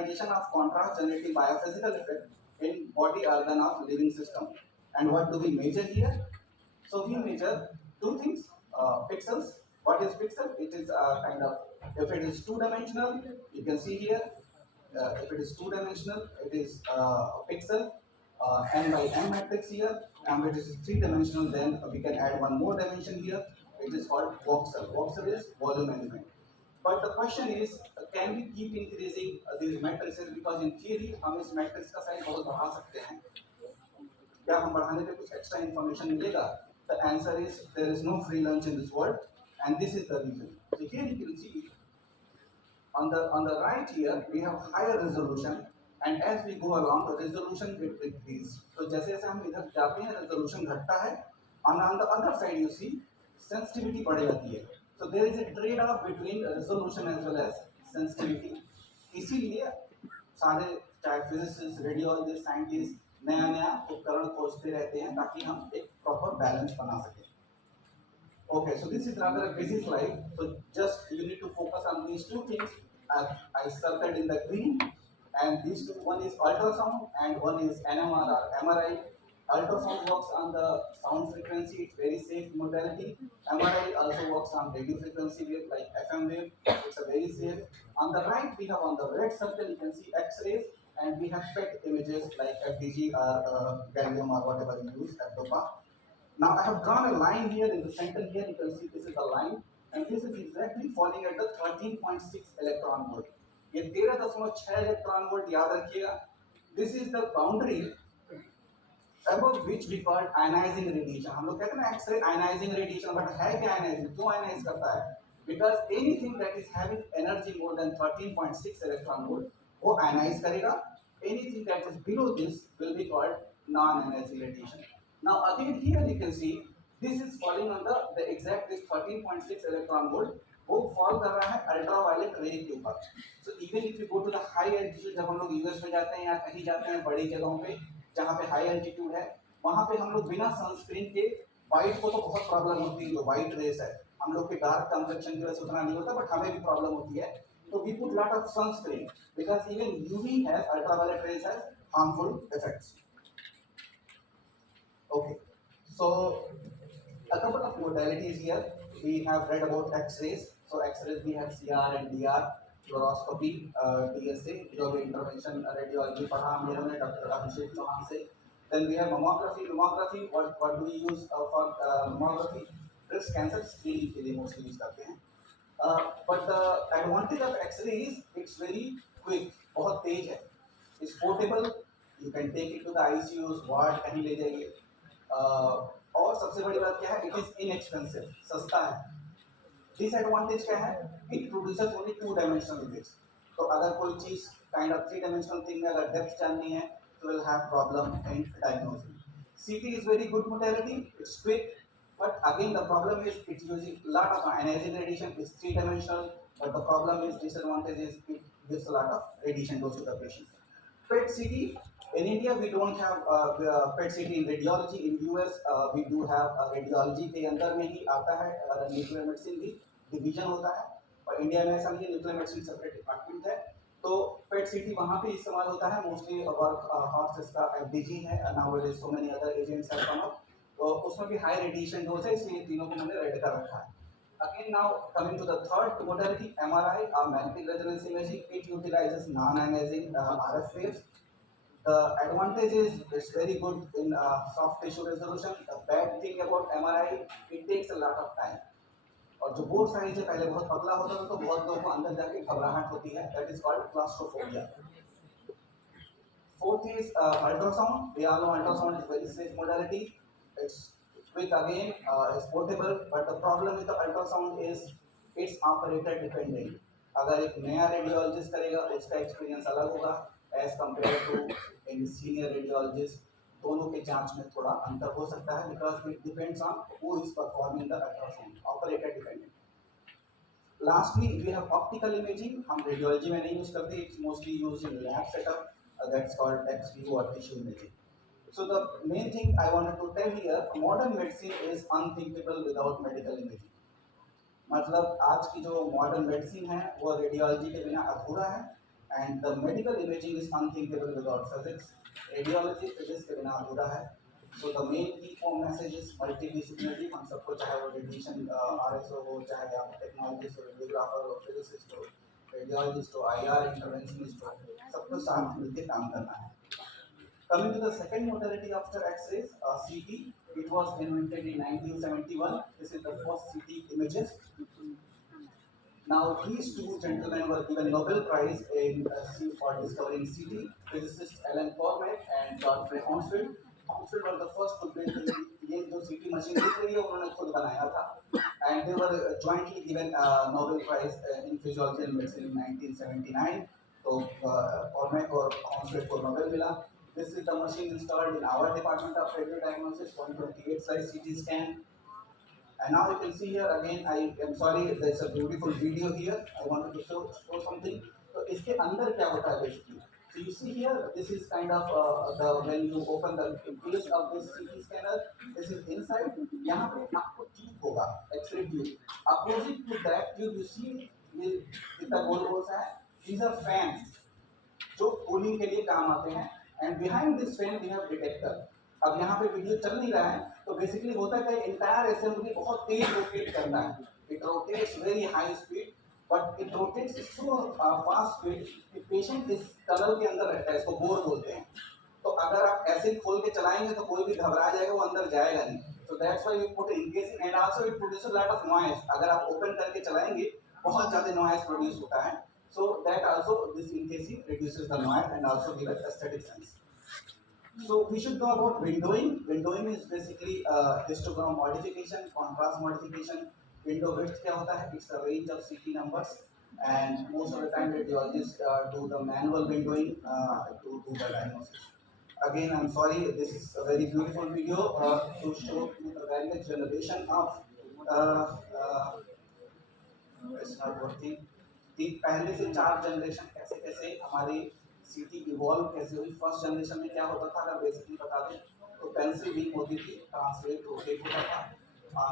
characterization of contrast generating biophysical effect in body organ of living system. And what do we measure here? So we measure two things, pixels. What is pixel? It is a kind of, if it is two-dimensional, you can see here, if it is two-dimensional, it is a pixel, n by n matrix here, and if it is three-dimensional, then we can add one more dimension here. It is called voxel. Voxel is volume element. But the question is, can we keep increasing these matrices? Because in theory, हम इस matrix का size बहुत बढ़ा सकते हैं. क्या हम बढ़ाने पे कुछ extra information मिलेगा? The answer is there is no free lunch in this world, and this is the reason. So here you can see on the right here we have higher resolution, and as we go along the resolution will increase. So जैसे जैसे हम इधर जाते हैं resolution घटता है. On the other side you see sensitivity बढ़ जाती है. So there is a trade-off between resolution as well as sensitivity. इसीलिए सारे चाहे फिजिसिस्ट, रेडियोलॉजिस्ट, साइंटिस्ट नया नया उपकरण खोजते रहते हैं ताकि हम एक प्रॉपर बैलेंस बना सकें. Okay, so this is rather a busy slide. So just you need to focus on these two things. I circled in the green, and these two, one is ultrasound and one is NMR or MRI. Ultrasound works on the sound frequency, it's very safe modality. MRI also works on radio frequency wave like FM wave, it's a very safe. On the right, we have on the red circle, you can see X-rays, and we have PET images like FDG or gallium or whatever you use at DOPA. Now I have drawn a line here in the center here, you can see this is the line, and this is exactly falling at the 13.6 electron volt. ये 13.6 electron volt याद रखिएगा. This is the boundary above which we call ionizing radiation. हम लोग कहते हैं ना X-ray ionizing radiation, but है क्या ionizing? क्यों ionize करता है? Because anything that is having energy more than 13.6 electron volt वो ionize करेगा. Anything that is below this will be called non-ionizing radiation. Now again here you can see this is falling on the exact this 13.6 electron volt वो fall कर रहा है ultraviolet ray के ऊपर. So even if you go to the high altitude, जब हम लोग US में जाते हैं या कहीं जाते हैं बड़ी जगहों पे जहाँ पे हाई एल्टीट्यूड है, वहाँ पे हम लोग बिना सनस्क्रीन के, वाइट को तो बहुत प्रॉब्लम होती है, जो वाइट रेस है हम लोग के डार्क कम्प्लेक्शन की वजह से उतना नहीं होता, बट हमें भी प्रॉब्लम होती है. तो we put lot of sunscreen because even UV has ultraviolet rays has harmful effects. Okay, so a couple of modalities here. We have read about X-rays. So X-rays we have CR and DR, fluoroscopy, DSA, जो भी intervention radiology पढ़ा हम लोगों ने doctor अभिषेक चौहान से. Then we have mammography. Mammography, what do we use for mammography? Breast cancer screening के लिए mostly use करते हैं. But the advantage of X-ray is it's very quick, बहुत तेज है. It's portable. You can take it to the ICUs, ward कहीं ले जाइए. और सबसे बड़ी बात क्या है, इट इज इनएक्सपेंसिव, सस्ता है. डिसएडवांटेज क्या है, it produces only two dimensional image. तो अगर कोई चीज kind of three dimensional thing में अगर डेप्थ जाननी है तो will have problem in diagnosis. CT is very good modality, it's quick, but again the problem is it's using lot of ionizing radiation. It's three dimensional, but the problem is disadvantage is it gives a lot of radiation dose to the patient. PET CT. In India, we don't have PET CT in radiology. In US, we do have radiology के अंदर में ही आता है nuclear medicine भी division होता है, और India में ऐसा नहीं है, न्यूक्लियर मेडिसिन सेपरेट डिपार्टमेंट है. तो PET CT वहाँ पे इस्तेमाल होता है मोस्टली. वर्क हॉर्स इसका FDG है, now so many other agents have come up. तो उसमें भी हाई रेडिएशन डोज है, इसलिए तीनों को मैंने रेड कर रखा है. Again, now coming to the third modality, MRI, magnetic resonance imaging. It utilizes non-ionizing RF waves. The advantage is it's very good in soft tissue resolution. The bad thing about MRI, it takes a lot of time. और जो bore size है पहले बहुत पतला होता था, तो बहुत लोगों को अंदर जाके घबराहट होती है. That is called claustrophobia. Fourth is ultrasound. We all know ultrasound is very safe modality. It's quick again, it's portable. But the problem with the ultrasound is it's operator dependent. अगर एक नया रेडियोलॉजिस्ट करेगा उसका experience अलग होगा as compared to any senior radiologist. दोनों के जांच में थोड़ा अंतर हो सकता है because it depends on who is performing the ultrasound, operator dependent. Lastly, we have optical imaging. हम रेडियोलॉजी में नहीं यूज करते, it's mostly used in lab setup. That's called ex-vivo or tissue imaging. So the main thing I wanted to tell here, modern medicine is unthinkable without medical imaging. मतलब आज की जो modern medicine है वो radiology के बिना अधूरा है. and the medical imaging is unthinkable without physics. Radiology physics के बिना अधूरा है. So the main key form message is multidisciplinary. हम सबको चाहे वो रेडिएशन RSO हो, चाहे आप टेक्नोलॉजिस्ट हो, रेडियोग्राफर हो, फिजिसिस्ट हो, रेडियोलॉजिस्ट हो, IR इंटरवेंशनिस्ट हो, सबको साथ मिलकर काम करना है. Coming to the second modality after X-rays, CT. It was invented in 1971. This is the first CT images. Now, these two gentlemen were given Nobel Prize for discovering CT. Physicist Alan Cormack and Godfrey Hounsfield. Hounsfield was the first to build ये जो CT machine दिख रही है उन्होंने खुद बनाया था. And they were jointly given Nobel Prize in Physiology and Medicine in 1979. तो Cormack और Hounsfield को Nobel मिला. This is the machine installed in our department of radio diagnosis, 128 size CT scan. And now you can see here again, I am sorry, there's a beautiful video here. I wanted to show something. So इसके अंदर क्या होता है basically? So you see here, this is kind of when you open the base of this CT scanner, this is inside. यहाँ पे आपको tube होगा, X-ray tube. Opposite to that tube, you see ये कितना गोल गोल सा है. These are fans जो cooling के लिए काम आते हैं. And behind this fan we have detector. अब यहाँ पे वीडियो चल नहीं रहा है, तो बेसिकली होता है कि इंटायर असेंबली बहुत तेज रोटेट करना है. It rotates very high speed, but it rotates so fast speed कि पेशेंट इस टनल के अंदर रहता है. इसको बोर बोलते हैं. तो अगर आप ऐसे खोल के चलाएंगे तो कोई भी घबरा जाएगा, वो अंदर जाएगा नहीं. तो that's why we put encasing and also it produces lot of noise. अगर आप ओपन करके चलाएंगे बहुत ज़्यादा नॉइज प्रोड्यूस होता है. So that also this encasing reduces the noise and also gives an aesthetic sense. So we should know about windowing. Windowing is basically histogram modification, contrast modification. Window width क्या होता है? It's a range of CT numbers, and most of the time radiologists do the manual windowing to do the diagnosis. Again, I'm sorry, this is a very beautiful video to show you the various generation of it's not working. पहले से 4 generation कैसे कैसे हमारी सीटी evolve कैसे हुई. First generation में क्या होता था अगर बेसिकली बता दें तो पेंसिल बीम होती थी, ट्रांसलेट रोटेट होता था.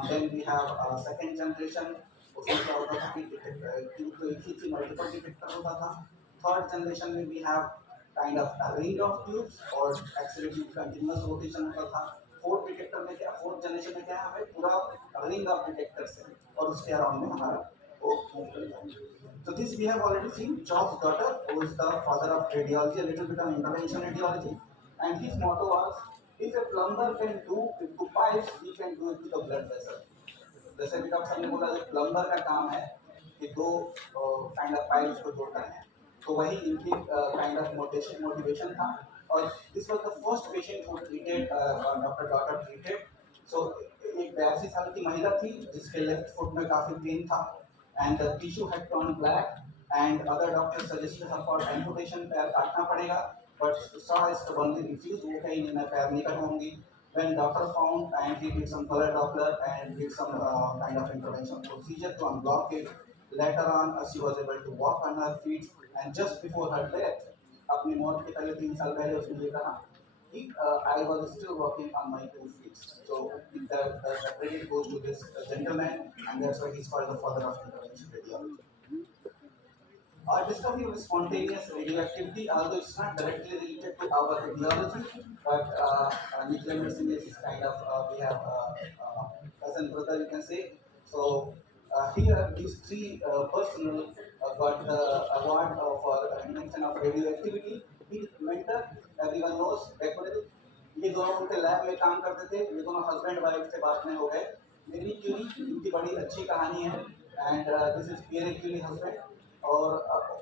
Then we have second generation, उसमें क्या होता था कि ट्यूब तो एक ही थी, मल्टीपल डिटेक्टर होता था. थर्ड जनरेशन में we have kind of ring of tubes और एक्स-रे ट्यूब कंटिन्यूअस रोटेशन होता था. फोर्थ डिटेक्टर में क्या, फोर्थ जनरेशन में क्या है, हमें पूरा रिंग ऑफ डिटेक्टर्स है और उसके अराउंड में हमारा So this we have already seen. Jobs' daughter, who is the father of radiology, a little bit of intervention radiology, and his motto was, if a plumber can do it to pipes, he can do it to the blood vessel. जैसे कि doctor साहब ने बोला कि plumber का काम है कि दो काइंड ऑफ पाइप्स को जोड़ना है, तो वही इनकी काइंड ऑफ मोटिवेशन था. और this was the first patient who treated doctor daughter treated. So एक 82 साल की महिला थी जिसके लेफ्ट फुट में काफ़ी पेन था, and the tissue had turned black, and other doctors suggested her for amputation. पैर काटना पड़ेगा, but saw stubbornly refused. वो कहीं नहीं, मैं पैर नहीं कटवाऊंगी. When doctor found and he did some color Doppler and did some kind of intervention procedure to unblock it. Later on, she was able to walk on her feet, and just before her death, अपनी मौत के पहले 3 साल पहले उसने ये कहा कि I was still walking on my 2 feet. So the credit goes to this gentleman, and that's why he's called the father of intervention radiology. Discovery of spontaneous radioactivity, although it's not directly related to our radiology, but nuclear medicine is kind of we have cousin brother, you can say. So here these 3 personnel got the award for invention of radioactivity. Mentor, everyone knows, Becquerel. ये दोनों उनके lab में काम करते थे. ये दोनों husband wife से बात में हो गए. मेरी क्यूरी, इनकी बड़ी अच्छी कहानी है, and this is Pierre Curie husband. और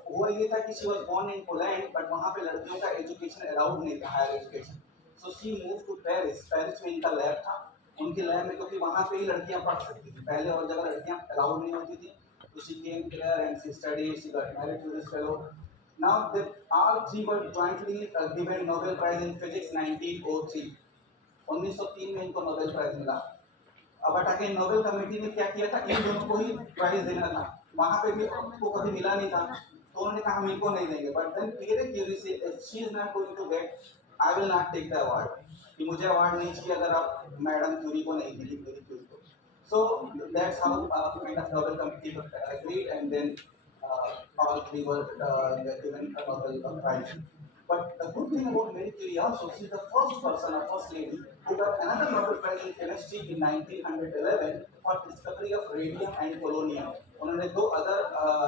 हुआ ये था कि she was born in Poland, but वहाँ पे लड़कियों का एजुकेशन अलाउड नहीं था, higher education. So she move to Paris. Paris में इनका लैब था. उनके लैब में क्योंकि वहाँ पे ही लड़कियाँ पढ़ सकती थी, पहले और जगह लड़कियाँ अलाउड नहीं होती थी. तो she came here and she studied, she got married to this fellow. Now they all 3 were jointly given Nobel Prize in Physics 1903. 1903 में इनको नोबेल प्राइज मिला. बट अगेन नोबेल कमेटी ने क्या किया था, इन दोनों को ही प्राइज देना था. वहाँ पे भी उनको कभी मिला नहीं था, तो उन्होंने कहा हम इनको नहीं देंगे. बट देन पियरे क्यूरी से, if she is not going to get, I will not take the award. कि मुझे अवार्ड नहीं चाहिए अगर आप मैडम क्यूरी को नहीं मिली, मेरी क्यूरी को. So that's how kind of Nobel committee agreed, and then all three were given a Nobel Prize. But the good thing about Marie Curie also, she's the first person, or first lady, who got another Nobel Prize in chemistry in 1911 for discovery of radium and polonium. उन्होंने दो other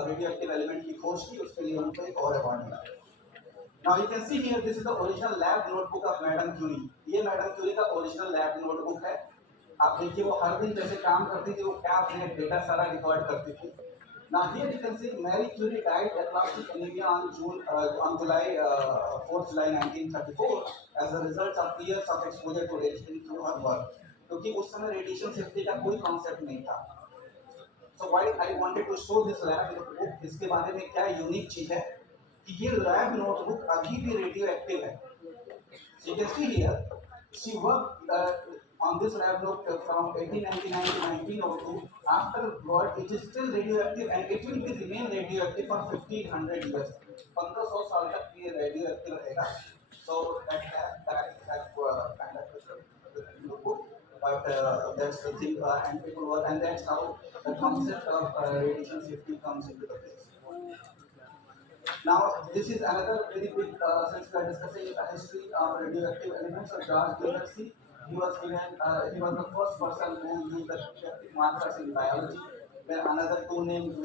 radioactive element की खोज की, उसके लिए उनको एक और अवार्ड मिला. Now you can see here, this is the original lab notebook of Madame Curie. ये Madame Curie का original lab notebook है. आप देखिए वो हर दिन जैसे काम करती थी, वो क्या अपने डेटा सारा रिकॉर्ड करती थी. Now here you can see Marie Curie died at last in anemia on July 4th July 1934 as a result of years of exposure to radiation through her work. क्योंकि उस समय रेडिएशन सेफ्टी का कोई concept नहीं था. So why I wanted to show this lab notebook, इसके बारे में क्या यूनिक चीज है कि ये लैब नोटबुक अभी भी रेडियो एक्टिव है. So you can see here, she worked on this lab notebook from 1899 to 1902. Afterward, it is still radioactive and it will be remain radioactive for 1500 years. 1500 साल तक ये radioactive रहेगा. So that kind of notebook. But that's the thing, and people were, and that's how the concept of radiation safety comes into the place. Now, this is another very big, since we are discussing the history of radioactive elements, of George Galaxy. He was the first person who used the markers in biology. Then another two named